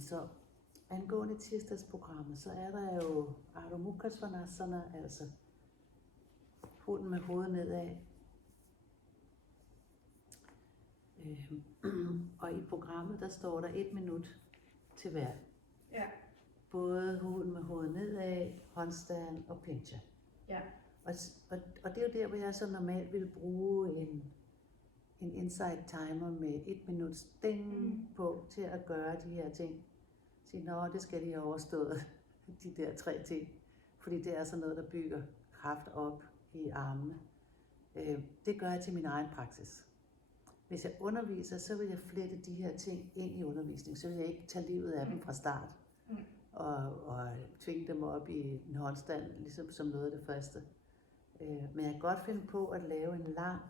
Så angående tirsdagsprogrammet, så er der jo Ardha Mukha Svanasana, altså hunden med hovedet nedad. Og i programmet, der står der 1 minut til hver. Ja. Både hunden med hovedet nedad, håndstand og pincha. Ja. Og det er jo der, hvor jeg så normalt ville bruge en insight timer med 1 minuts ding på til at gøre de her ting. Sige, nå, det skal de have overstået, de der 3 ting. Fordi det er sådan noget, der bygger kraft op i armene. Det gør jeg til min egen praksis. Hvis jeg underviser, så vil jeg flette de her ting ind i undervisning. Så vil jeg ikke tage livet af dem fra start. Og tvinge dem op i en håndstand, ligesom som noget af det første. Men jeg kan godt finde på at lave en lang,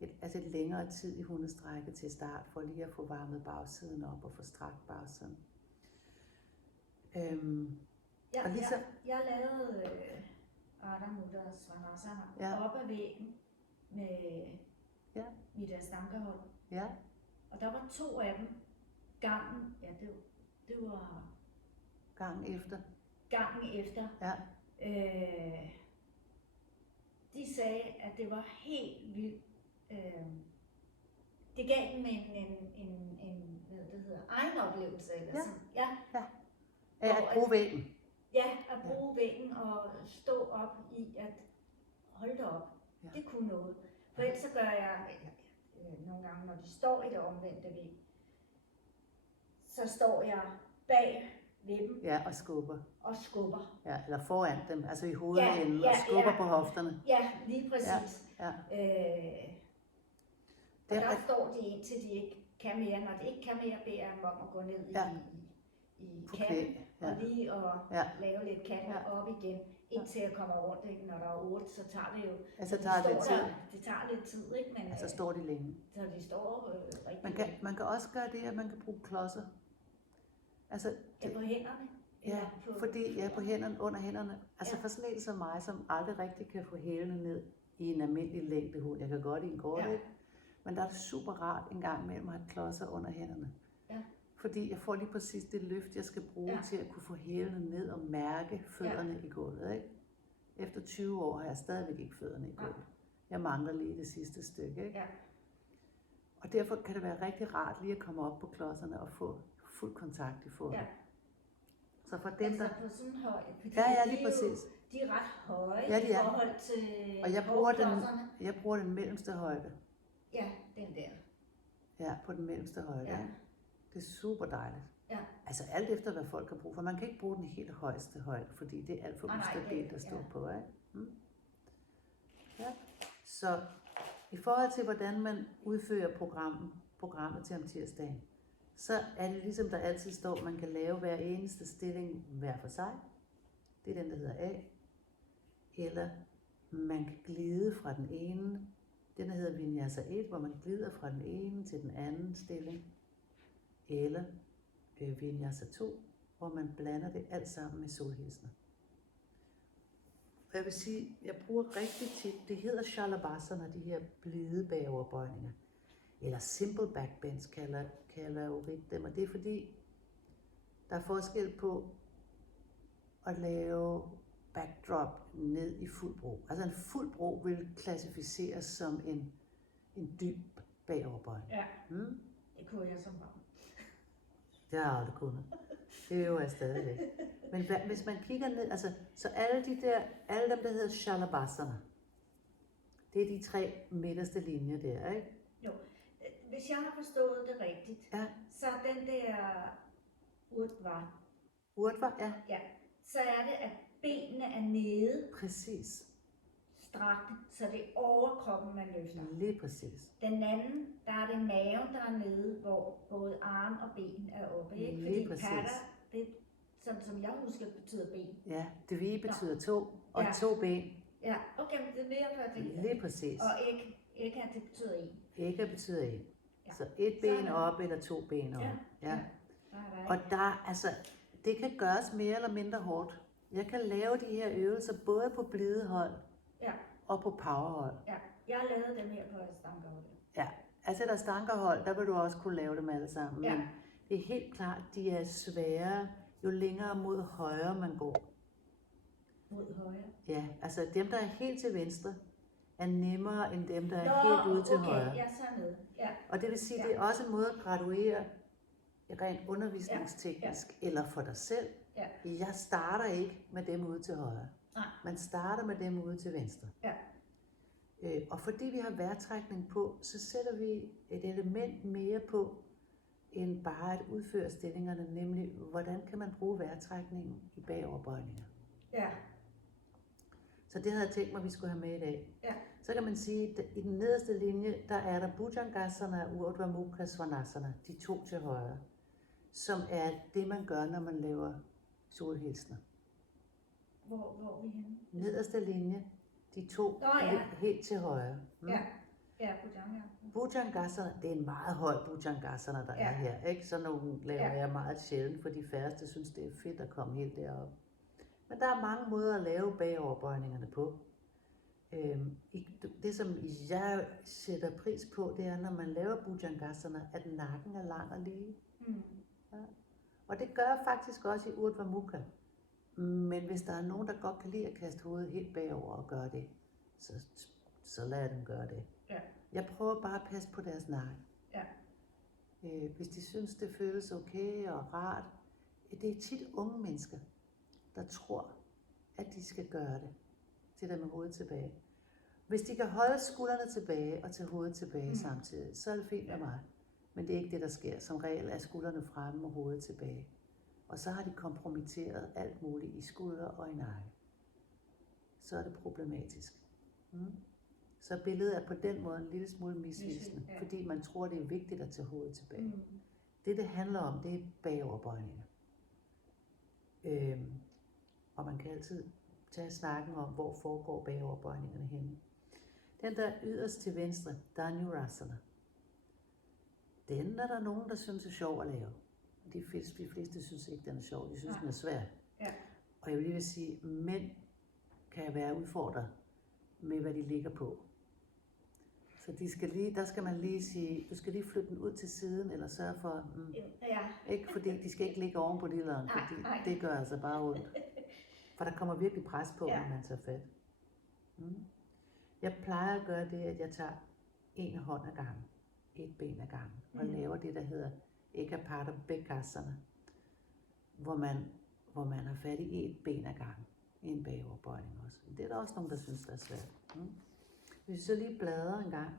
et længere tid i hundestrækket til start, for lige at få varmet bagsiden op og få strakt bagsiden. Jeg lavede Ardha Mukha Svanasana op ad væggen med mit Ashtanga-hold. Ja. Og der var 2 af dem. Gangen, det var Gangen efter. Ja. De sagde, at det var helt vildt. Det gav dem en hvad det hedder, egen oplevelse. Eller sådan. Ja. At bruge væggen. Ja, at bruge væggen og stå op i at holde det op. Ja. Det kunne noget. For ellers så gør jeg nogle gange, når de står i det omvendte væg, så står jeg bag ved dem. Ja, og skubber. Ja, eller foran dem, altså i hovedenden, og skubber på hofterne. Ja, lige præcis. Ja. Og der står de indtil de ikke kan mere. Når de ikke kan mere, beder jeg dem om at gå ned i katten, og lige at lave lidt katten op igen, indtil jeg kommer rundt. Ikke? Når der er 8, så tager det jo... Altså tager det lidt tid. Det tager lidt tid, ikke? Men, så står de længe. Så de står rigtig man kan også gøre det, at man kan bruge klodser. Altså, på hænderne? På hænderne, under hænderne. Altså for sådan en som mig, som aldrig rigtig kan få hælene ned i en almindelig længdehund. Jeg kan godt i en kort, men der er det super rart en gang imellem at have klodser under hænderne. Ja. Fordi jeg får lige præcis det løft, jeg skal bruge til at kunne få hælene ned og mærke fødderne i gulvet. Ikke? Efter 20 år har jeg stadigvæk ikke fødderne i gulvet. Jeg mangler lige det sidste stykke. Ikke? Ja. Og derfor kan det være rigtig rart lige at komme op på klodserne og få fuld kontakt i foden. Ja. Så for dem, der... på sådan en højde, fordi lige præcis. De er ret høje i forhold til og jeg bruger den mellemste højde. Ja, den der. Ja, på den mellemste højde. Ja. Det er super dejligt. Ja. Altså alt efter, hvad folk har brug for. Man kan ikke bruge den helt højeste højde, fordi det er alt for ustabilt at stå på. Ikke? Ja. Så i forhold til, hvordan man udfører programmet til om tirsdagen, så er det ligesom der altid står, at man kan lave hver eneste stilling hver for sig. Det er den, der hedder A. Eller man kan glide fra den ene. Den, der hedder Vinyasa 1, hvor man glider fra den ene til den anden stilling. Eller Vinyasa 2, hvor man blander det alt sammen med solhilsner. Og jeg vil sige, jeg bruger rigtig tit, det hedder Shalabhasana, de her blide bagoverbøjninger. Eller simple backbends kalder jo rigtig dem, og det er fordi, der er forskel på at lave backdrop ned i fuld bro. Altså en fuld bro vil klassificeres som en dyb bagoverbøjning. Ja, det kunne jeg som barn. Det har jeg aldrig kunnet. Det er jo jeg stadigvæk. Men hvis man kigger ned, altså, så alle dem, der hedder Shalabhasana, det er de 3 midterste linjer der, ikke? Jo. Hvis jeg har forstået det rigtigt, så den der Urdhva, ja, så er det, at benene er nede. Præcis. Strakte, så det er overkroppen, man løfter. Lige præcis. Den anden, der er det maven, der er nede, hvor både arm og ben er oppe. Ikke? Lige præcis. Patter, det, sådan som jeg husker, betyder ben. Ja, dvi betyder 2, og 2 ben. Ja, okay, men det er mere for det. Lige præcis. Og ægga, det betyder 1. Ægga betyder 1. Ja. Så 1 ben op eller 2 ben op. Ja. Og der, altså, det kan gøres mere eller mindre hårdt. Jeg kan lave de her øvelser både på blidehold og på powerhold. Ja, jeg har lavet dem her på Ashtanga-holdet. Ja, altså der stankerhold, der vil du også kunne lave dem alle sammen. Det er helt klart, de er svære, jo længere mod højre man går. Mod højre? Ja, altså dem, der er helt til venstre, er nemmere end dem, der er helt ude til højre. Okay, jeg er så med. Ja. Og det vil sige, det er også en måde at graduere rent undervisningsteknisk, eller for dig selv. Ja. Jeg starter ikke med dem ude til højre. Nej. Man starter med dem ude til venstre. Ja. Og fordi vi har vejrtrækning på, så sætter vi et element mere på, end bare at udføre stillingerne, nemlig hvordan kan man bruge vejrtrækningen i bagoverbøjninger. Ja. Så det havde jeg tænkt mig, at vi skulle have med i dag. Ja. Så kan man sige, at i den nederste linje, der er der Bhujangasana og Urdhva Mukha Svanasana, de to til højre, som er det, man gør, når man laver solhilsner. Hvor er vi henne? Nederste linje, de to helt til højre. Ja, Bhujanga. Bhujangasana, det er en meget høj Bhujangasana, der er her. Ikke? Så nogle laver jeg meget sjældent, for de færreste synes, det er fedt at komme helt derop. Men der er mange måder at lave bagoverbøjningerne på. Det, som jeg sætter pris på, det er, når man laver Bhujangasana, at nakken er lang og lige. Ja. Og det gør jeg faktisk også i Urdhva Mukha. Men hvis der er nogen, der godt kan lide at kaste hovedet helt bagover og gøre det, så lad dem gøre det. Ja. Jeg prøver bare at passe på deres nakke. Ja. Hvis de synes, det føles okay og rart. Det er tit unge mennesker, der tror, at de skal gøre det. Det der med hovedet tilbage. Hvis de kan holde skuldrene tilbage og tage hovedet tilbage samtidig, så er det fint med mig. Men det er ikke det, der sker. Som regel er skuldrene fremme og hovedet tilbage. Og så har de kompromitteret alt muligt i skuldre og i nakke. Så er det problematisk. Så billedet er på den måde en lille smule misvisende, fordi man tror, det er vigtigt at tage hovedet tilbage. Det handler om, det er bagoverbøjninger. Og man kan altid tage snakken om, hvor foregår bagoverbøjningerne henne. Den der yderst til venstre, Dhanurasana. Den er der nogen, der synes er sjov at lave. De fleste synes ikke, den er sjov. De synes, den er svær. Ja. Og jeg vil lige sige, mænd kan være udfordret med, hvad de ligger på. Så der skal man lige sige, du skal lige flytte den ud til siden, eller sørge for, ikke, fordi de skal ikke ligge oven på dilleren, fordi det gør altså bare ondt. For der kommer virkelig pres på, når man tager fat. Jeg plejer at gøre det, at jeg tager en hånd ad gangen, et ben ad gangen, og laver det, der hedder Ekapada Bekasana, hvor man har fat i et ben ad gangen, i en bagoverbøjning også. Men det er der også nogen, der synes, der er svært. Hvis vi så lige bladrer en gang,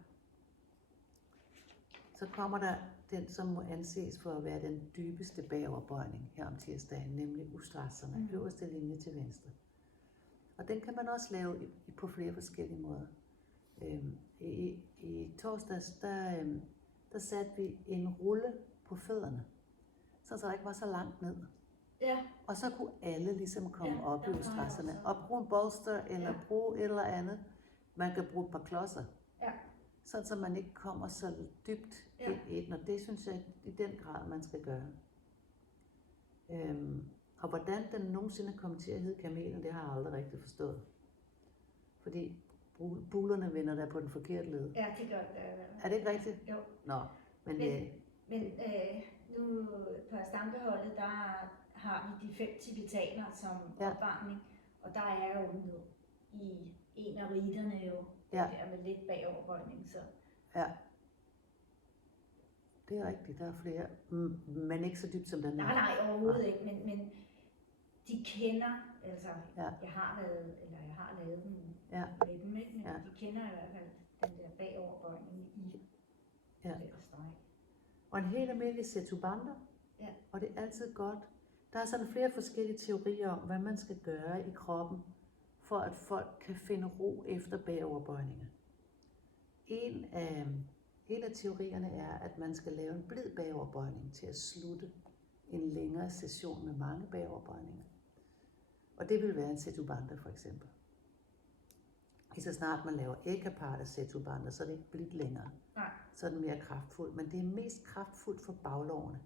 så kommer der den, som må anses for at være den dybeste bagoverbøjning her om tirsdagen, nemlig Ustrasana, øverste linje til venstre. Og den kan man også lave på flere forskellige måder. I torsdags, der satte vi en rulle på fødderne, så der ikke var så langt ned. Ja. Og så kunne alle ligesom komme op i Ustrasana og bruge en bolster eller bruge et eller andet. Man kan bruge et par klodser. Ja. Sådan, så man ikke kommer så dybt ind i den, og det synes jeg i den grad, man skal gøre. Og hvordan den nogensinde kommer til at hedde kamelen, det har jeg aldrig rigtig forstået. Fordi bulerne vender der på den forkerte led. Ja, det gør det. Er det ikke rigtigt? Jo. Nå, men nu på Ashtanga-holdet, der har vi de 5 tibetanere som opvarmning, og der er jo i en af riterne jo, der med lidt bagoverbøjning, så. Ja. Det er rigtigt, der er flere, men ikke så dybt som den her. Nej, overhovedet ikke, men de kender, altså, jeg har lavet dem med dem, ikke? Men de kender i hvert fald den der bagoverbøjning i streg. Og en helt almindelig setubandha, og det er altid godt. Der er sådan flere forskellige teorier om, hvad man skal gøre i kroppen, for at folk kan finde ro efter bagoverbøjninger. En af teorierne er, at man skal lave en blid bagoverbøjning til at slutte en længere session med mange bagoverbøjninger. Og det vil være en setubandha for eksempel. I så snart man laver Ekapada setubandha, så er det ikke blidt længere. Nej. Så er det mere kraftfuld. Men det er mest kraftfuldt for baglovene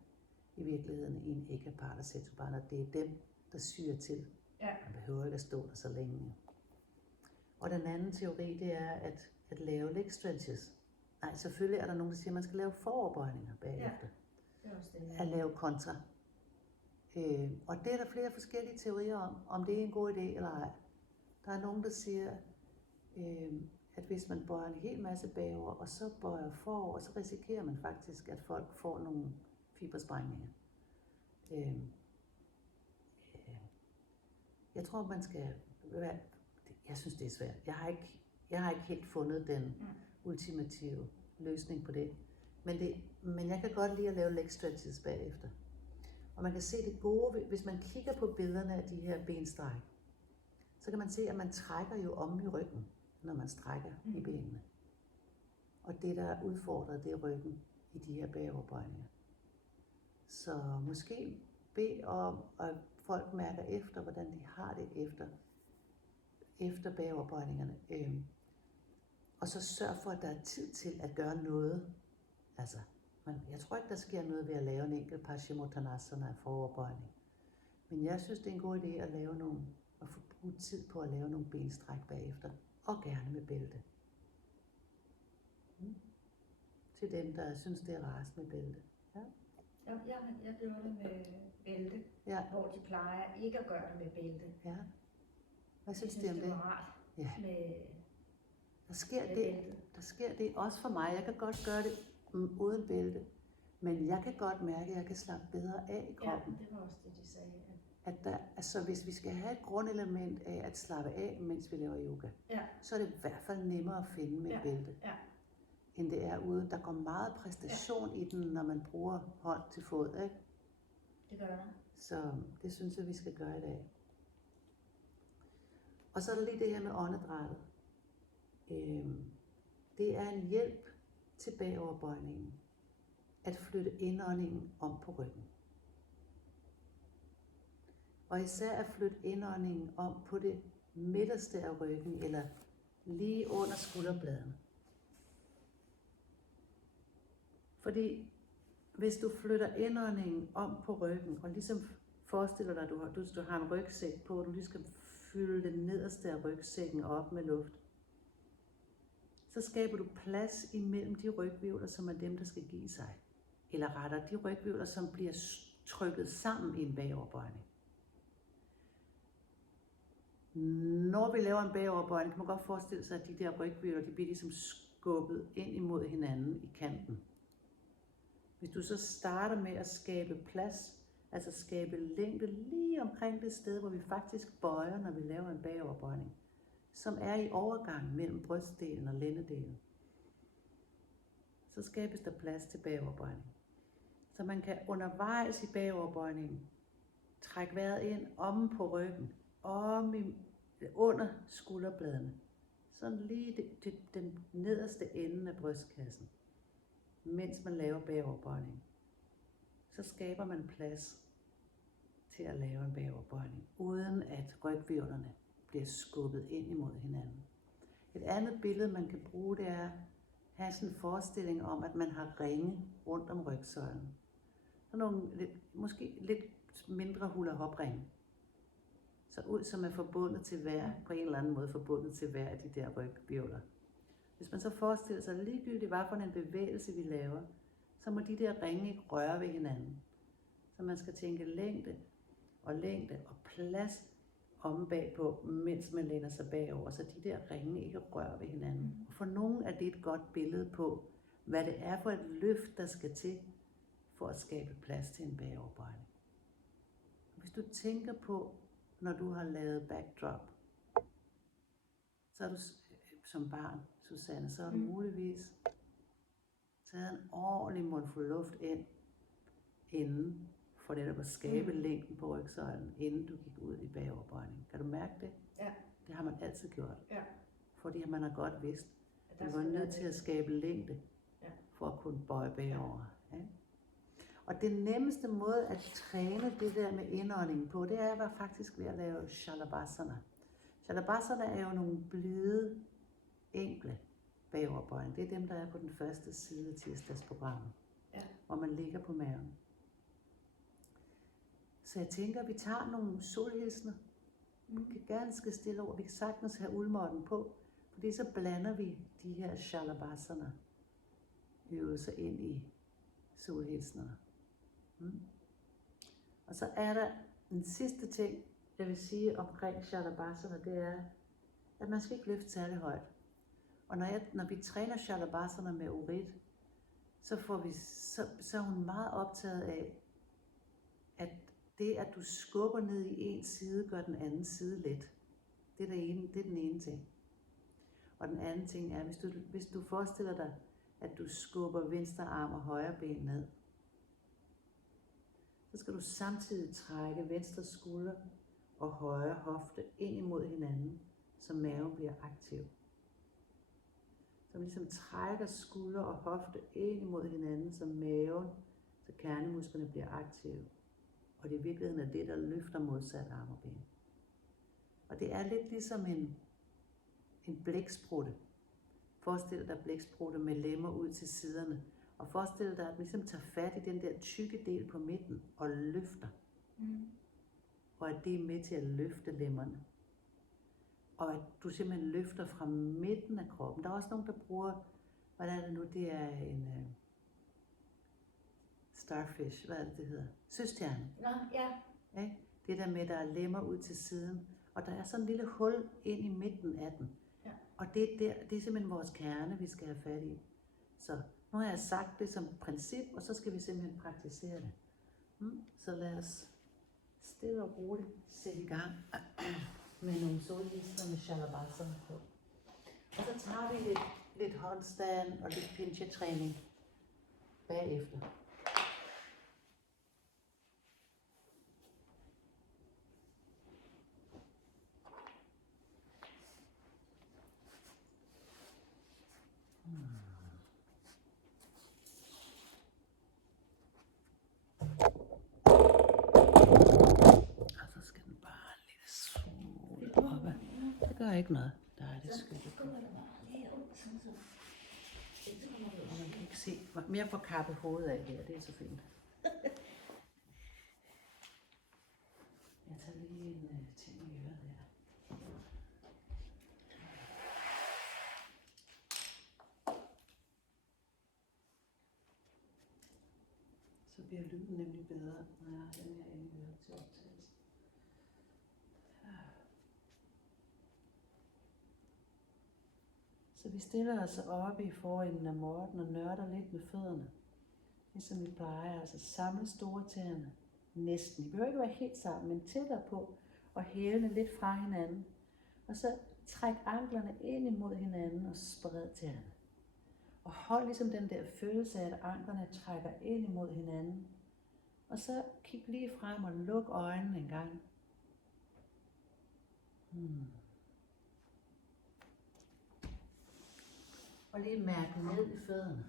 i virkeligheden i en Ekapada setubandha. Det er dem, der syrer til. Ja. Man behøver ikke at stå der så længe. Og den anden teori, det er at lave leg stretches. Nej, selvfølgelig er der nogen, der siger, at man skal lave foroverbøjninger bagefter. Ja. Det er også det. at lave kontra. Og det er der flere forskellige teorier om det er en god idé eller ej. Der er nogen, der siger, at hvis man bøjer en hel masse bagover, og så bøjer forover, så risikerer man faktisk, at folk får nogle fibersprængninger. Jeg tror, man skal... Jeg synes, det er svært. Jeg har ikke helt fundet den ultimative løsning på det. Men jeg kan godt lide at lave leg stretches bagefter. Og man kan se det gode, hvis man kigger på billederne af de her benstræk, så kan man se, at man trækker jo om i ryggen, når man strækker i benene. Og det, der er udfordret, det er ryggen i de her bagoverbøjninger. Så måske bed om, at folk mærker efter, hvordan de har det efter bagoverbøjningerne. Og så sørg for, at der er tid til at gøre noget. Altså, jeg tror ikke, der sker noget ved at lave en enkelt Paschimottanasana af foroverbøjning. Men jeg synes, det er en god idé at få brugt tid på at lave nogle benstræk bagefter. Og gerne med bælte. Til dem, der synes, det er rarest med bælte. Ja. Jeg gjorde det med bælte, hvor de plejer ikke at gøre det med bælte. Ja. Hvad synes du om det? Det var rart med der sker det også for mig. Jeg kan godt gøre det uden bælte. Men jeg kan godt mærke, at jeg kan slappe bedre af i kroppen. Ja, det var også det, de sagde. Altså hvis vi skal have et grundelement af at slappe af, mens vi laver yoga, så er det i hvert fald nemmere at finde med bælte, end det er uden. Der går meget præstation i den, når man bruger hånd til fod, ikke? Det gør der. Så det synes jeg, vi skal gøre i dag. Og så er der lige det her med åndedrættet. Det er en hjælp til bagoverbøjningen at flytte indåndingen om på ryggen. Og især at flytte indåndingen om på det midterste af ryggen, eller lige under skulderbladen. Fordi hvis du flytter indåndingen om på ryggen, og ligesom forestiller dig, at du har en rygsæk på, og du lige skal fylde det nederste af rygsækken op med luft, så skaber du plads imellem de rygvirvler, som er dem, der skal give sig. Eller rettere, de rygvirvler, som bliver trykket sammen i en bagoverbøjning. Når vi laver en bagoverbøjning, kan man godt forestille sig, at de der rygvirvler, de bliver ligesom skubbet ind imod hinanden i kanten. Hvis du så starter med at skabe plads, altså skabe længde lige omkring det sted, hvor vi faktisk bøjer, når vi laver en bagoverbøjning, som er i overgangen mellem brystdelen og lændedelen, så skabes der plads til bagoverbøjning. Så man kan undervejs i bagoverbøjningen trække vejret ind om på ryggen, under skulderbladene, sådan lige til den nederste ende af brystkassen, mens man laver bagoverbøjning. Så skaber man plads til at lave en bagoverbøjning, uden at rygvirvlerne bliver skubbet ind imod hinanden. Et andet billede, man kan bruge, det er at have sådan en forestilling om, at man har ringe rundt om rygsøjlen. Så nogle måske lidt mindre hula-hop-ringe. Så ud som er forbundet til hver, på en eller anden måde forbundet til hver af de der rygvirvler. Hvis man så forestiller sig ligegyldigt, hvad for en bevægelse vi laver, så må de der ringe ikke røre ved hinanden. Så man skal tænke længde og plads om bagpå, mens man læner sig bagover, så de der ringe ikke rører ved hinanden. Og for nogen er det et godt billede på, hvad det er for et løft, der skal til, for at skabe plads til en bagoverbøjning. Hvis du tænker på, når du har lavet backdrop, så er du som barn, Susanne, så har du muligvis taget en ordentlig mundfuld luft ind, inden for det at skabe længden på rygsøjlen, inden du gik ud i bagoverbøjning. Kan du mærke det? Ja. Det har man altid gjort. Ja. Fordi man har godt vidst, at man var nødt til at skabe længde, for at kunne bøje bagover. Ja. Og det nemmeste måde at træne det der med indåndingen på, det er faktisk ved at lave Shalabhasana. Shalabhasana er jo nogle blide, enkle bagoverbøjninger. Det er dem, der er på den første side af tirsdagsprogrammet, hvor man ligger på maven. Så jeg tænker, at vi tager nogle solhilsner. Vi kan ganske stille over. Vi kan sagtens have uldmåtten på, fordi så blander vi de her Shalabhasana øvelser ind i solhilsnerne. Mm. Og så er der en sidste ting, jeg vil sige omkring Shalabhasana, det er, at man skal ikke løfte særlig højt. Og når vi træner Shalabhasana med Orit, så er hun meget optaget af, at det, at du skubber ned i en side, gør den anden side let. Det er den ene ting. Og den anden ting er, hvis du forestiller dig, at du skubber venstre arm og højre ben ned, så skal du samtidig trække venstre skulder og højre hofte ind imod hinanden, så maven bliver aktiv. Så man ligesom trækker skulder og hofte ind imod hinanden, så maven, så kernemusklerne bliver aktive. Og det i virkeligheden er det, der løfter modsat arm og ben. Og det er lidt ligesom en blæksprutte. Forestil dig blæksprutte med lemmer ud til siderne. Og forestil dig, at man ligesom tager fat i den der tykke del på midten og løfter. Mm. Og at det er med til at løfte lemmerne. Og at du simpelthen løfter fra midten af kroppen. Der er også nogen, der bruger, hvad er det nu, det er en starfish, hvad er det hedder? Søstjerne. Nå, ja. Ja. Det der med, der er lemmer ud til siden. Og der er sådan en lille hul ind i midten af den. Ja. Og det er simpelthen vores kerne, vi skal have fat i. Så nu har jeg sagt det som princip, og så skal vi simpelthen praktisere det. Så lad os stille og roligt sætte i gang med nogle sollister med Shalabhasana på. Og så tager vi lidt håndstand og lidt pincha-træning bagefter. Det gør ikke noget. Der er det skyldt på. Og man kan ikke se, mere får kappe hovedet af her, det er så fint. Jeg tager lige en ting i øret her. Så bliver lyden nemlig bedre, når jeg har den her inde i øret til optagelse. Så vi stiller os oppe i forenden af Morten og nørder lidt med fødderne. Ligesom vi plejer, altså samle store tæerne. Næsten. I behøver ikke være helt sammen, men tættere på. Og hælene lidt fra hinanden. Og så træk anklerne ind imod hinanden og spred tæerne. Og hold ligesom den der følelse af, at anklerne trækker ind imod hinanden. Og så kig lige frem og luk øjnene en gang. Og lige mærke ned i fødderne.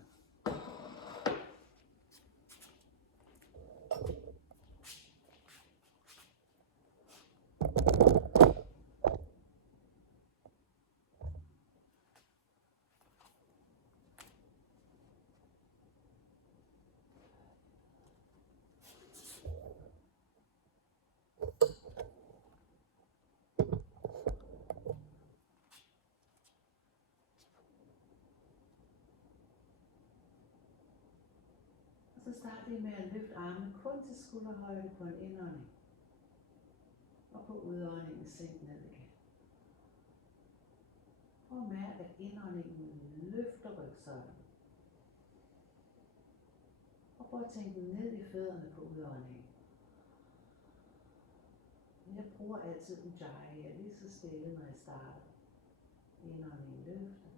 Så starter vi med at løfte armene kun til skulderhøjde på en indånding. Og på udåndingen sænk ned igen. Prøv at mærke, at indåndingen løfter rygsøjlen. Og prøv at tænke ned i fødderne på udåndingen. Jeg bruger altid Ujjayi. Jeg er lige så stille, når jeg starter. Indåndingen løfter.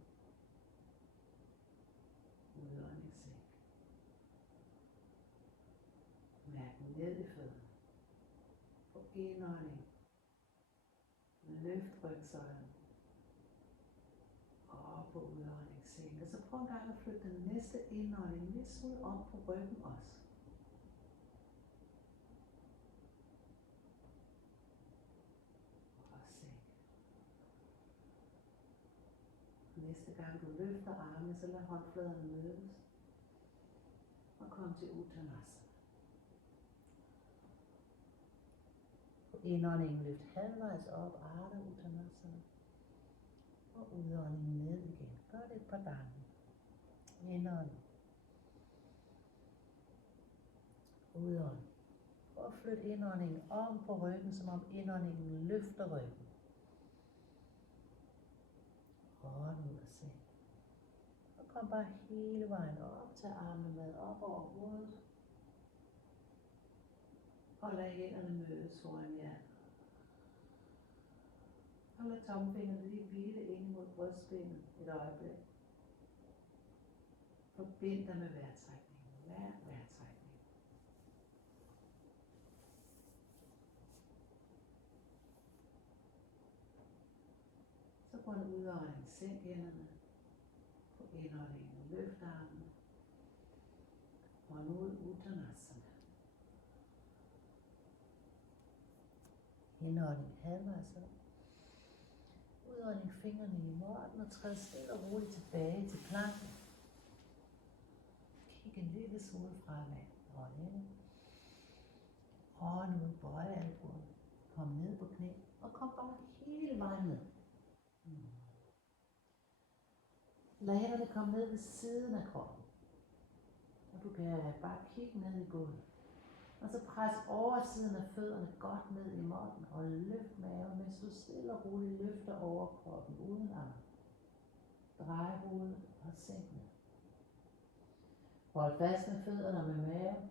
Udånding sænk. Mærk ned i fødderne. På indånding. Løft rygsøjlen. Og på udånding sænk. Og så prøv en gang at flytte den næste indånding lidt smule om på ryggen også. Og sænk. Næste gang du løfter armene, så lad håndfladerne mødes. Og kom til Uttanasana. Indåndingen løft halvvejs op, Ardha Uttanasana. Og udåndingen ned igen. Gør det et par gange. Indånding. Udånd. Prøv at flytte indåndingen om på ryggen, som om indåndingen løfter ryggen. Og nu og se. Og kom bare hele vejen op. Tag armene med op over hovedet. Og lad hænderne mødes foran jer. Og lad tommelfingrene lige hvile ind mod brystbenet et øjeblik. Forbind dig med vejrtrækningen. Hver vejrtrækning. Så på en udånding, sænk hænderne. På indåndingen, løft armene. Og nu ud Uttanasana. Indånding, halvvejs op. Udånding, fingrene i måtten og træd stille og roligt tilbage til planken. Kig en lille smule fremad og ind. Og nu bøj albuen. Kom ned på knæ og kom bare hele vejen ned. Lad hænderne komme ned ved siden af kroppen. Og du kan bare kigge ned i gulvet. Og så pres oversiden af fødderne godt ned i måtten og løft maven, mens du stille og roligt løfter overkroppen uden arm. Drej hovedet og sænk ned. Hold fast med fødderne med maven.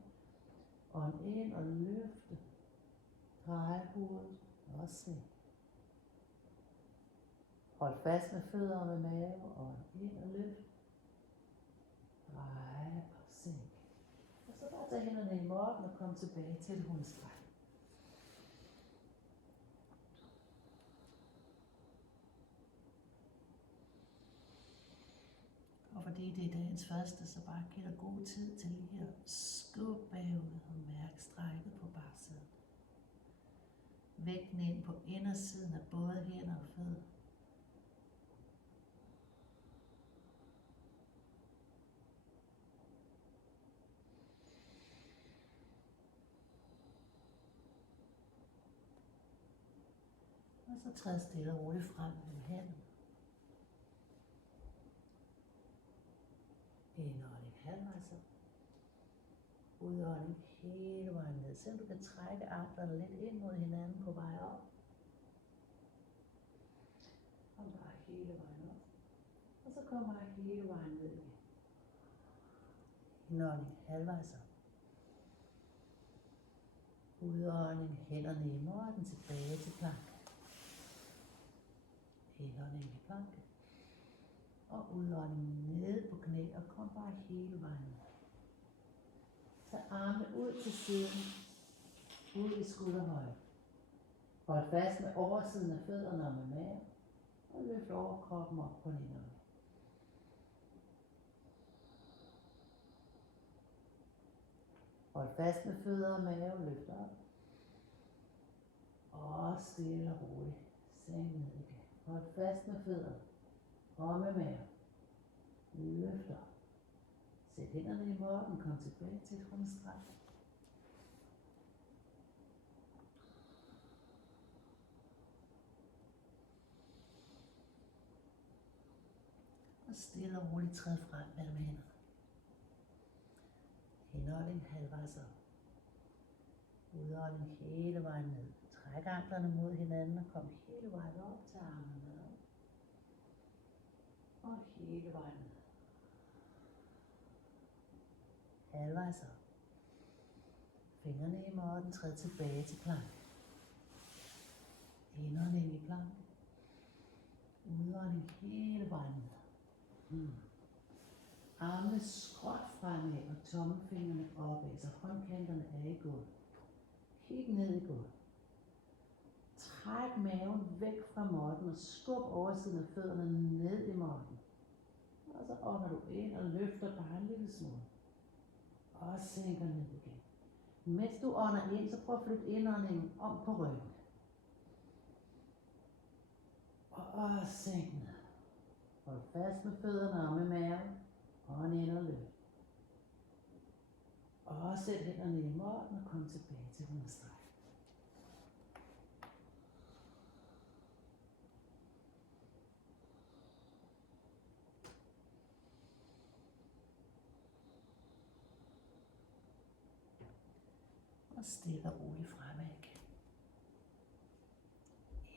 Ånd ind og løfte. Drej hovedet og sænk. Hold fast med fødderne med maven. Ånd ind og løft. Drej og sænk. Og så bare tag hænderne i måtten og kom tilbage til et hundestræk. Og fordi det er dagens første, så bare giv dig god tid til lige at skubbe bagud og mærke strækket på bagsiden. Vægten ind på indersiden af både hænder og fødder. Og så træd stille og roligt frem med hænderne. Indånding halvvejs op. Udånding hele vejen ned. Se om du kan trække anklerne lidt ind mod hinanden på vej op. Og bare hele vejen op. Og så kommer jeg hele vejen ned igen. Indånding halvvejs op. Udånding hænderne i måtten tilbage til planken. Indånding i planken. Og udånding ned på knæ og kom bare hele vejen ned. Tag armene ud til siden, ud i skulderhøjde. Hold fast med oversiden af fødderne og med maven, og løft overkroppen op på hænderne. Hold fast med fødder og mave, løft op. Og stille og roligt, sænk ned igen. Hold fast med fødderne og med maven. Løft op. Sæt hænderne i måtten, kom tilbage til et hundestræk. Og stille og roligt træd frem mellem hænderne. Indånding halvvejs op. Udånding hele vejen ned. Træk anklerne mod hinanden og kom hele vejen op til armene med op. Og hele vejen ned. Halvvejs op. Fingrene i måtten, træd tilbage til planken. Indånding i planken. Udånding hele vejen ned. Armene skråt fremad og tommelfingrene opad, så håndkanterne er i gulvet. Kig ned i gulvet. Træk maven væk fra måtten og skub oversiden af fødderne ned i måtten. Og så ånder du ind og løfter bare en lille smule. Og sænker ned igen. Mens du ånder ind, så prøv at flytte indåndingen om på ryggen. Og sænk ned. Hold fast med fødderne og med maven. Ånd ind og løft. Og sæt hænderne i måtten og kom tilbage til hundestræk. Og stille og roligt fremad igen.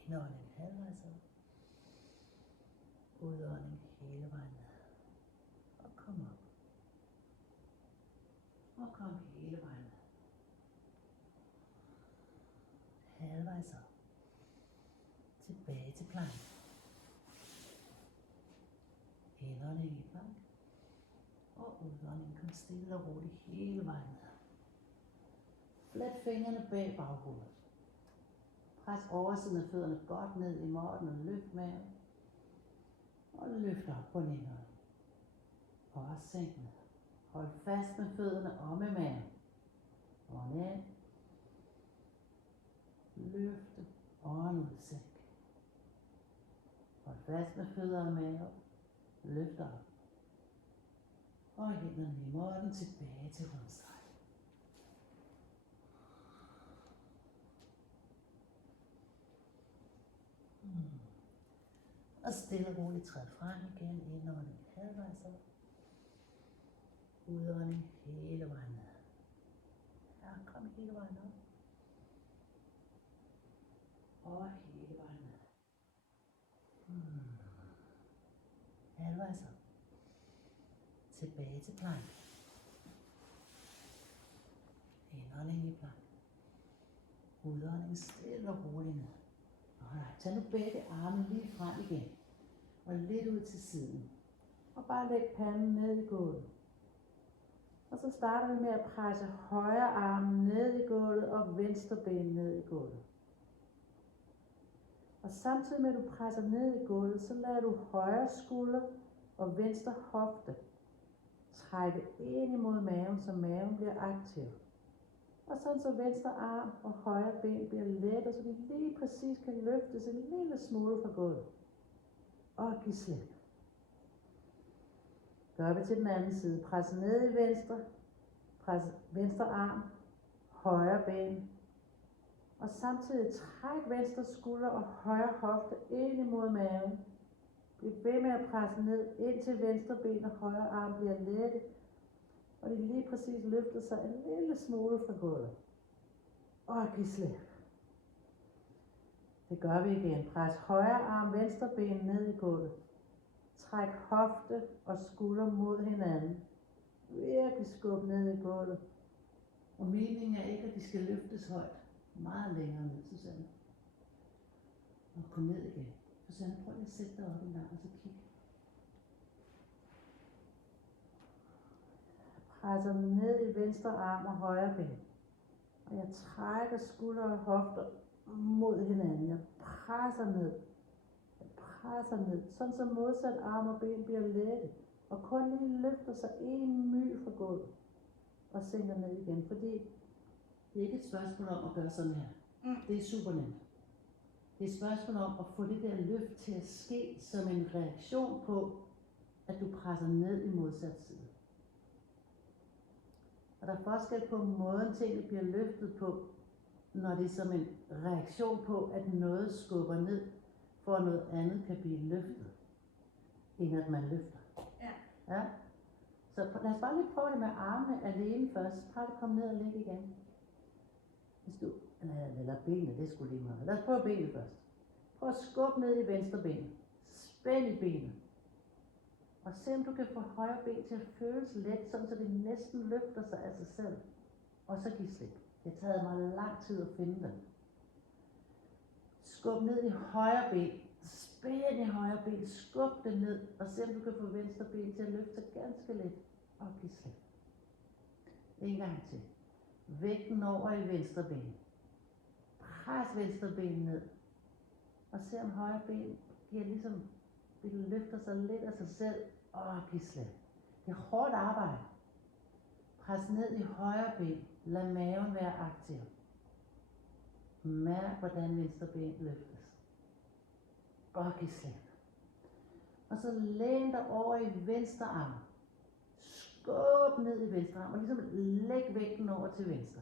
Indånding halvvejs op. Udånding hele vejen ned. Og kom op. Og kom hele vejen ned. Halvvejs op. Tilbage til plank. Indånding i plank. Og udånding. Kom stille og roligt hele vejen ned. Flet fingrene bag baghovedet. Pres oversiden af fødderne godt ned i måtten og løft maven. Og løft op på indånding. Og sænk ned. Hold fast med fødderne og med maven. Og ned. Løfte og nu sænk. Hold fast med fødder og mave. Løft op. Og hænderne i måtten tilbage til rundstreg. Og stille og roligt træd frem igen. Indånding halvvejs op. Udånding hele vejen ned. Ja, kom hele vejen op. Og hele vejen ned. Halvvejs op. Tilbage til plank. Indånding i plank. Udånding stille og roligt ned. Alright, tag nu begge arme lige frem igen. Og lidt ud til siden. Og bare læg panden ned i gulvet. Og så starter vi med at presse højre arm ned i gulvet og venstre ben ned i gulvet. Og samtidig med at du presser ned i gulvet, så lader du højre skulder og venstre hofte trække ind imod maven, så maven bliver aktiv. Og sådan så venstre arm og højre ben bliver lettere, så de lige præcis kan løftes en lille smule fra gulvet. Og giv slip. Gør vi til den anden side. Pres ned i venstre. Pres venstre arm. Højre ben. Og samtidig træk venstre skulder og højre hofte ind imod maven. Bliv ved med at presse ned indtil venstre ben og højre arm bliver lette. Og de lige præcis løfter sig en lille smule fra gulvet. Og giv slip. Det gør vi igen. Pres højre arm, venstre ben ned i gulvet. Træk hofte og skulder mod hinanden. Virkelig skub ned i gulvet. Og meningen er ikke, at de skal løftes højt. Meget længere ned, Susanne. Og kom ned igen. Susanne, prøv lige at sætte dig op en gang og så kig. Presser ned i venstre arm og højre ben. Og jeg trækker skuldre og hofter mod hinanden. Jeg presser ned. Jeg presser ned. Sådan så modsat arm og ben bliver lette. Og kun lige løfter sig en my fra gulvet. Og sænker ned igen. Fordi det er ikke et spørgsmål om at gøre sådan her. Det er super nemt. Det er et spørgsmål om at få det der løft til at ske som en reaktion på, at du presser ned i modsat side. Og der er forskel på måden tingene bliver løftet på, når det er som en reaktion på, at noget skubber ned, for at noget andet kan blive løftet, end at man løfter. Ja. Så lad os bare lige prøve det med armene alene først. Prøv at komme ned og ligge igen. Hvis du, eller benene, det skulle lige meget. Lad os prøve benene først. Prøv at skubbe ned i venstre ben. Spænd i benet. Og se om du kan få højre ben til at føles let, sådan så det næsten løfter sig af sig selv. Og så giv slip. Det har taget mig lang tid at finde den. Skub ned i højre ben. Spænd i højre ben. Skub det ned. Og se om du kan få venstre ben til at løfte sig ganske let. Og giv slip. En gang til. Vægten over i venstre ben. Pres venstre ben ned. Og se om højre ben giver ligesom, det løfter sig lidt af sig selv. Og giv slip. Det er hårdt arbejde. Pres ned i højre ben. Lad maven være aktiv. Mærk, hvordan venstre ben løftes. Og giv slip. Og så læn dig over i venstre arm. Skub ned i venstre arm, og ligesom læg vægten over til venstre.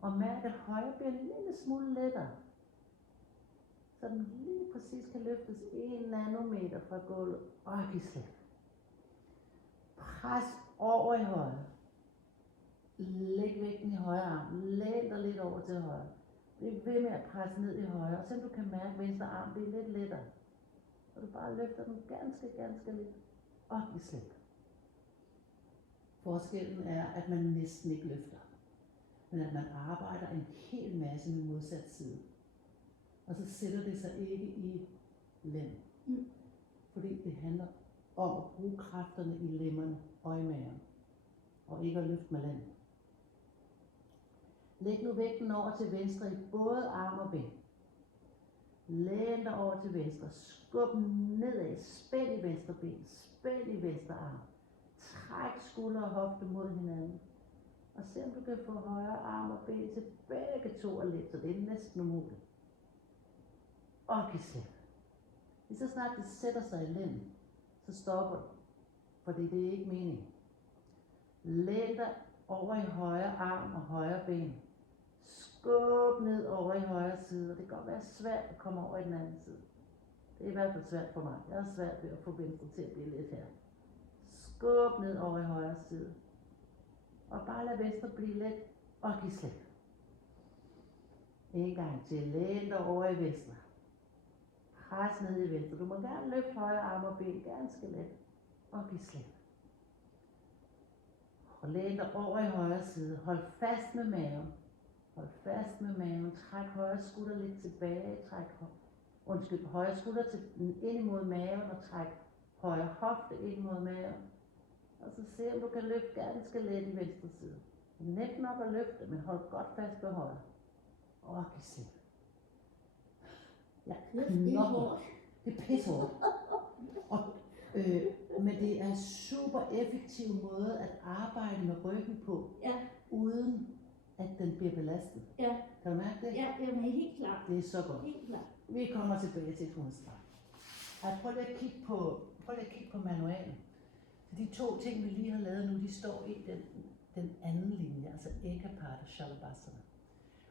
Og mærk, at højre bliver en lille smule lettere. Så den lige præcis kan løftes 1 nanometer fra gulvet. Og giv slip. Pres over i højre. Læg vægten i højre arm. Læn dig lidt over til højre. Bliv ved med at presse ned i højre. Og så du kan mærke, at venstre arm bliver lidt lettere. Og du bare løfter den ganske lidt. Og giv slip. Forskellen er, at man næsten ikke løfter. Men at man arbejder en hel masse med modsat side. Og så sætter det sig ikke i lem. Fordi det handler om at bruge kræfterne i lemmerne og i maven. Og ikke at løfte med lem. Læg nu vægten over til venstre i både arm og ben. Læn dig over til venstre. Skub nedad. Spænd i venstre ben. Spænd i venstre arm. Træk skulder og hofte mod hinanden. Og se om du kan få højre arm og ben til begge to og lidt, så det er næsten umuligt. Og giv slip. Lige så snart det sætter sig i lænden, så stopper du. Fordi det er ikke meningen. Læn dig over i højre arm og højre ben. Skub ned over i højre side, og det kan godt være svært at komme over i den anden side. Det er i hvert fald svært for mig. Jeg er svært ved at få venstre til at blive lidt her. Skub ned over i højre side. Og bare lad venstre blive let og giv slip. En gang til. Læn dig over i venstre. Pres ned i venstre. Du må gerne løfte højre arm og ben ganske let og giv slip. Og læn dig over i højre side. Hold fast med maven. Hold fast med maven. Træk højre skulder lidt tilbage. Højre skulder ind imod maven og træk højre hofte ind mod maven. Og så se om du kan løfte ganske let i venstre side. Det er nemt nok at løfte, men hold godt fast ved højre. Og giv slip. Ja, knokler. Det er pissehårdt. Men det er en super effektiv måde at arbejde med ryggen på, uden at den bliver belastet. Ja. Kan du mærke det? Ja, det er helt klart. Det er så godt. Helt klart. Vi kommer tilbage til et hundestræk. Prøv lige at kigge på manualen. De to ting, vi lige har lavet nu, de står i den anden linje, altså Ekapada Shalabhasana.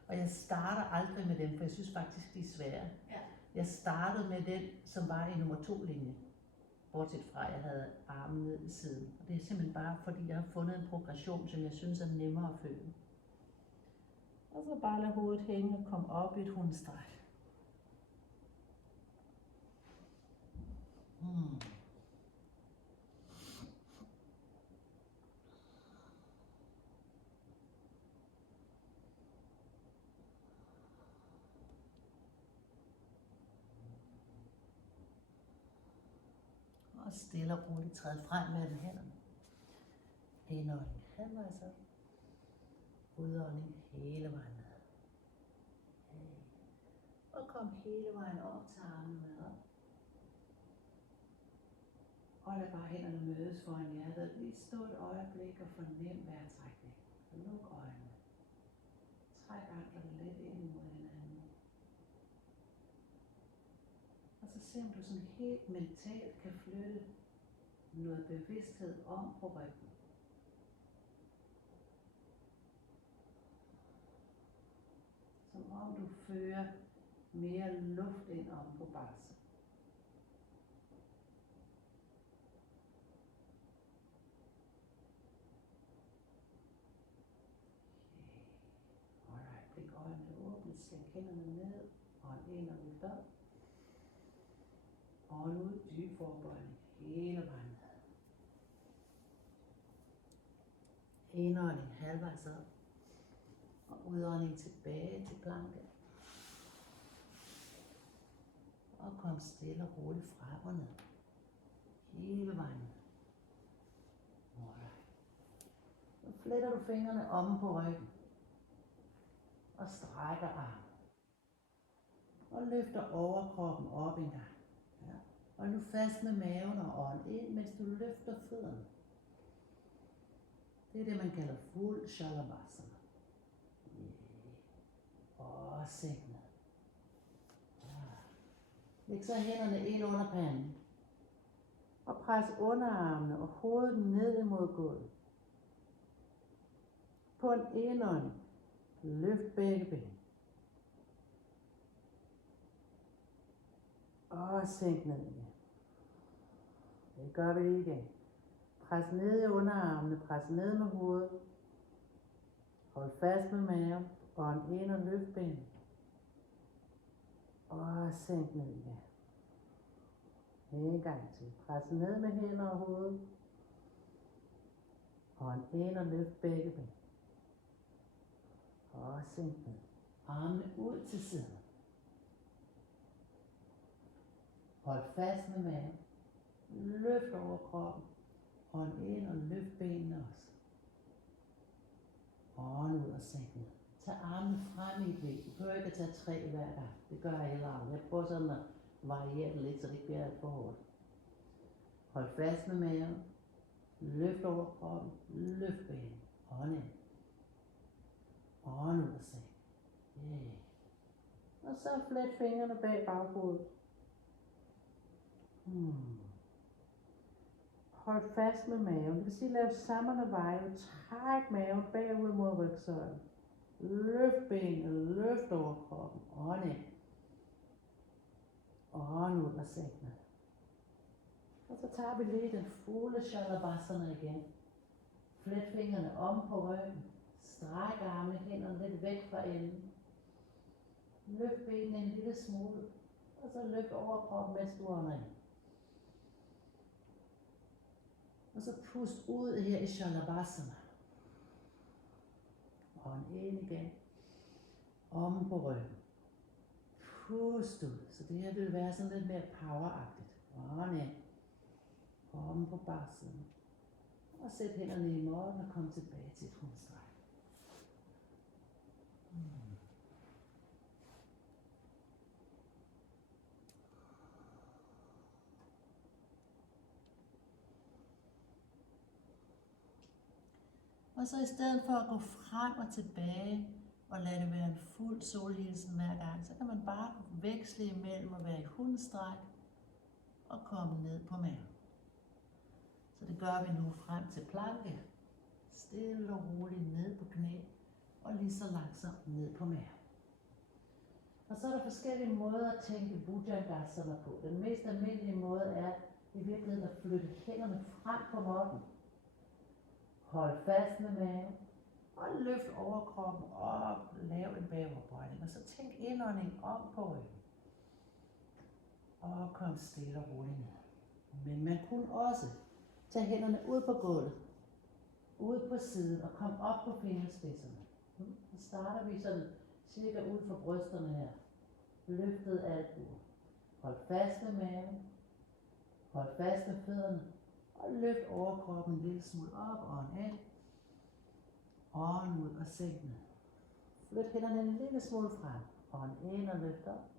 Og jeg starter aldrig med dem, for jeg synes faktisk, de er svære. Ja. Jeg startede med den, som var i nummer 2 linje. Bortset fra, at jeg havde armen ned i siden. Og det er simpelthen bare, fordi jeg har fundet en progression, som jeg synes er nemmere at følge. Og så bare lade hovedet hænge og komme op i et hundestræk. Og stille og roligt træde frem mellem hænderne. Indånding halvvejs op. Udånding hele vejen ned. Og kom hele vejen op til armene op. Og lad bare hænderne mødes foran hjertet. Lige stå et øjeblik og fornem vejrtrækning. Luk øjnene. Træk anklerne lidt ind mod hinanden. Og så se om du sådan helt mentalt kan flytte noget bevidsthed om på ryggen. Som om du fører mere luft ind om på barsel. Alright, blik øjnene åbne, sænk hænderne ned, ånd ind og luft op. Ånd ud, dyb forbøjning, hele vejen ned. Indånding halvvejs op. Og udånding tilbage til planke. Og kom stille og roligt frem og ned. Hele vejen ned. Alright. Så fletter du fingrene om på ryggen. Og strækker armen. Og løfter overkroppen op en gang. Ja. Og nu fast med maven og ånd ind, mens du løfter fødderne. Det er det, man kalder fuld Shalabhasana. Og sænk ned. Læg så hænderne ind under panden. Og pres underarmene og hovedet ned imod gulvet. På en indånding. Løft begge ben. Og sænk ned igen. Det gør vi lige igen. Pres ned i underarmene, pres ned med hovedet. Hold fast med maven, ånd ind og løft benet. Og sænk ned igen. En gang til. Pres ned med hænder og hoved. Ånd ind og løft begge ben. Og sænk ned. Armene ud til siden. Hold fast med maven. Løft over kroppen. Ånd ind og løft benene også. Ånd ud og sænk ned. Tag armene frem i et væg. Du behøver ikke at tage 3 hver gang. Det gør jeg heller aldrig. Jeg prøver sådan at variere det lidt, så det ikke bliver alt for hårdt. Hold fast med maven. Løft over kroppen. Løft benene. Ånd ind. Ånd ud og sænk. Yeah. Og så flet fingrene bag baghovedet. Hold fast med maven. Det vil sige, lav samme veje. Træk maven bagud mod rygsøjlen. Løft benene. Løft over kroppen. Ånd ind. Ånd ud og sænk ned. Og så tager vi lige den fulde Shalabhasana igen. Flet fingrene om på ryggen. Stræk armene, hænderne lidt væk fra enden. Løft benene en lille smule. Og så løft over kroppen, mens du ånder ind. Og så pust ud her i Shalabhasana. Ånd ind igen. Om på ryggen. Pust ud. Så det her vil være sådan lidt mere poweragtigt. Ånd ind. Om på bagsiden. Og sæt hænderne i morgen og kom tilbage til et hundstræk. Og så i stedet for at gå frem og tilbage og lade det være en fuld solhilsen hver gang, så kan man bare veksle imellem at være i hundestræk og komme ned på maven. Så det gør vi nu frem til planke. Stille og roligt ned på knæ og lige så langsomt ned på maven. Og så er der forskellige måder at tænke Bhujangasana på. Den mest almindelige måde er i virkeligheden at flytte hænderne frem på måtten. Hold fast med maven og løft overkroppen op, lav en bagoverbøjning. Og så tænk indånding om på ryggen. Og kom stille og roligt ned. Men man kunne også tage hænderne ud på gulvet, ud på siden og kom op på fingerspidserne. Så starter vi sådan cirka ud for brysterne her. Løftet albuer. Hold fast med maven. Hold fast med fødderne. Og løft overkroppen en lille smule op og ånd ind. Ånd ud og sænk ned. Flyt hænderne en lille smule frem. Ånd ind og løft op.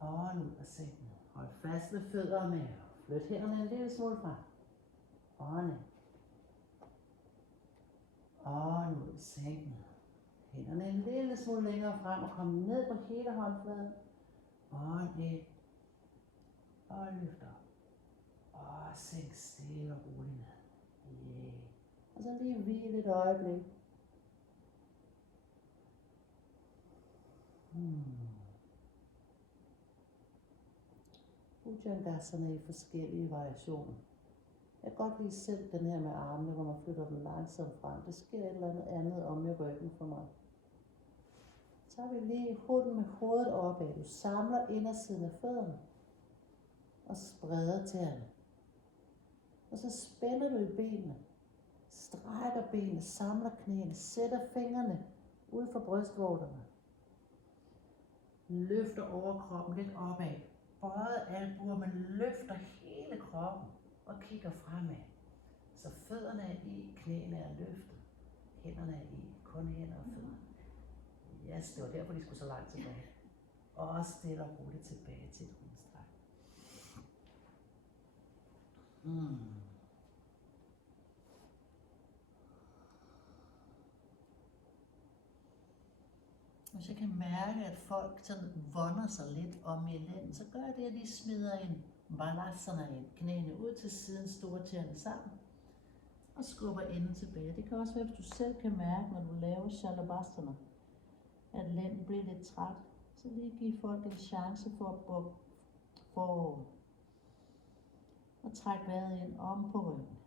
Ånd ud og sænk ned. Hold fast med fødder og mave. Flyt hænderne en lille smule frem. Ånd ind. Ånd ud og sænk ned. Hænderne en lille smule længere frem og kom ned på hele håndfladen. Ånd ind. Og løft op. Og sænk stille og roligt ned. Yeah. Og så lige hvile et øjeblik. Bhujangasana i forskellige variationer. Jeg kan godt lide selv den her med armene, hvor man flytter dem langsomt frem. Det sker et eller andet om i ryggen for mig. Så har vi lige hunden med hovedet opad. Du samler indersiden af fødderne og spreder tæerne. Og så spænder du i benene. Strækker benene, samler knæene, sætter fingrene ud for brystvorterne. Løfter overkroppen lidt opad. Bøjet albuer, men løfter hele kroppen og kigger fremad. Så fødderne er i, knæene er løftet. Hænderne er i, kun hænder og fødder. Yes, det var derfor, de skulle så langt tilbage. Og stille og roligt tilbage til et hundestræk. Hvis jeg kan mærke, at folk sådan vonder sig lidt om i lænden, så gør jeg det, at de smider en balasana ind. Knæene ud til siden, store tæerne sammen. Og skubber enden tilbage. Det kan også være, hvis du selv kan mærke, når du laver Shalabhasana, at lænden bliver lidt træt. Så lige give folk en chance for at bukke forover. Og træk vejret ind om på ryggen.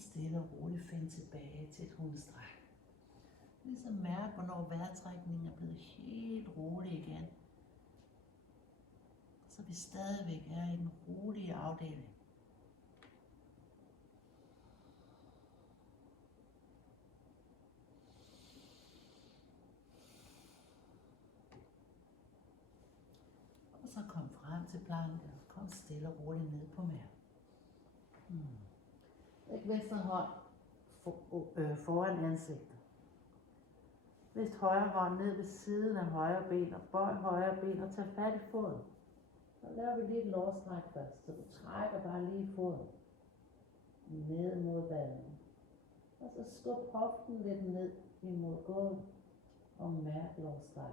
stille og roligt find tilbage til et hundestræk. Ligesom mærk, hvornår vejrtrækningen er blevet helt rolig igen. Så vi stadigvæk er i den rolige afdeling. Og så kom frem til planken. Kom stille og roligt ned på maven. Læg venstre hånd foran ansigtet. Vist højre hånd ned ved siden af højre ben og bøj højre ben og tag fat i foden. Så laver vi lige et lårstræk først, så du trækker bare lige foden ned mod ballen. Og så skub hoften lidt ned imod gulvet og mærk lårstræk.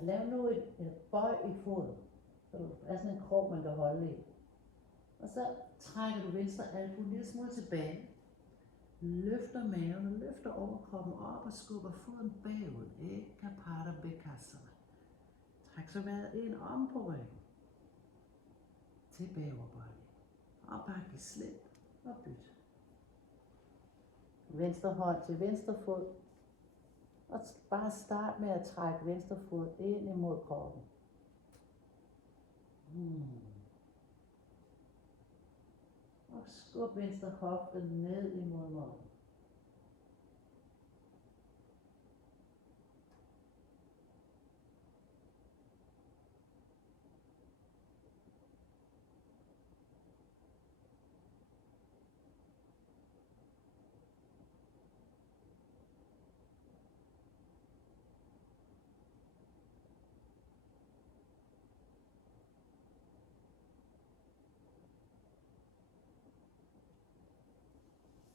Lav nu et bøj i foden, så det er sådan en krog, man kan holde i. Og så trækker du venstre albue en lille smule tilbage. Løfter maven og løfter overkroppen op og skubber foden bagud. Ekka Pada Bekasana. Træk så vejret ind om på ryggen. Til bagoverbøjning. Og bare giv slip og byt. Venstre hånd til venstre fod. Og bare start med at trække venstre fod ind imod kroppen. Og skub venstre hofte ned imod munden.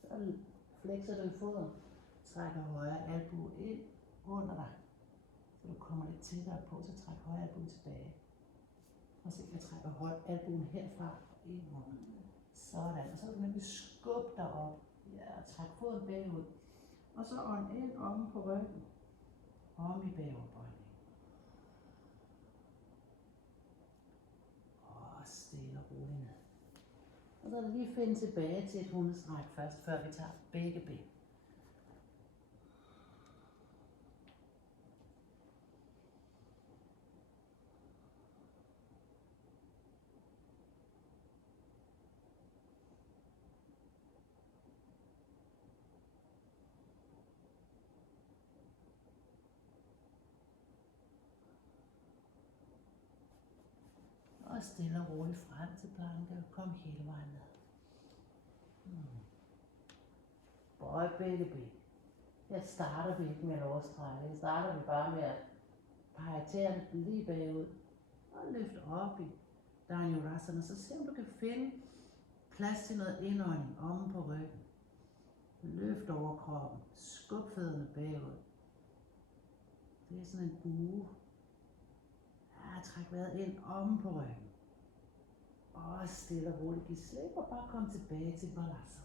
Så flexer du foden, trækker højre albue ind under dig, så du kommer lidt tættere på, så træk højre albue tilbage. Og så jeg trækker højre albuen herfra og ind under. Sådan, og så kan du nemlig skubbe dig op. Ja, og træk foden bagud. Og så ånd ind omme på ryggen. Om i bagoverbøjning. Og stille og roligt ned. Og så lige finde tilbage til et hundestræk først, før vi tager begge ben. Og stille og roligt frem til planke og kom hele vejen ned. Bøj begge ben. Her starter vi ikke med lårstræk. Her starter vi bare med at pege tæerne lige bagud og løfte op i Dhanurasana. Så se om du kan finde plads til noget indånding omme på ryggen. Løft over kroppen. Skub fødderne bagud. Det er sådan en bue. Ja, træk vejret ind omme på ryggen. Og stille og roligt giv slip og bare kom tilbage til balancen.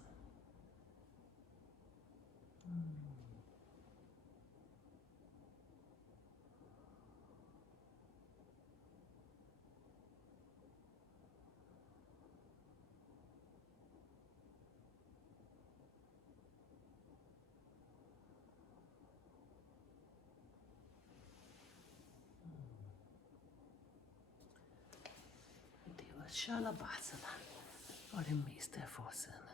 Det var Shalabhasana og det meste af forsiden.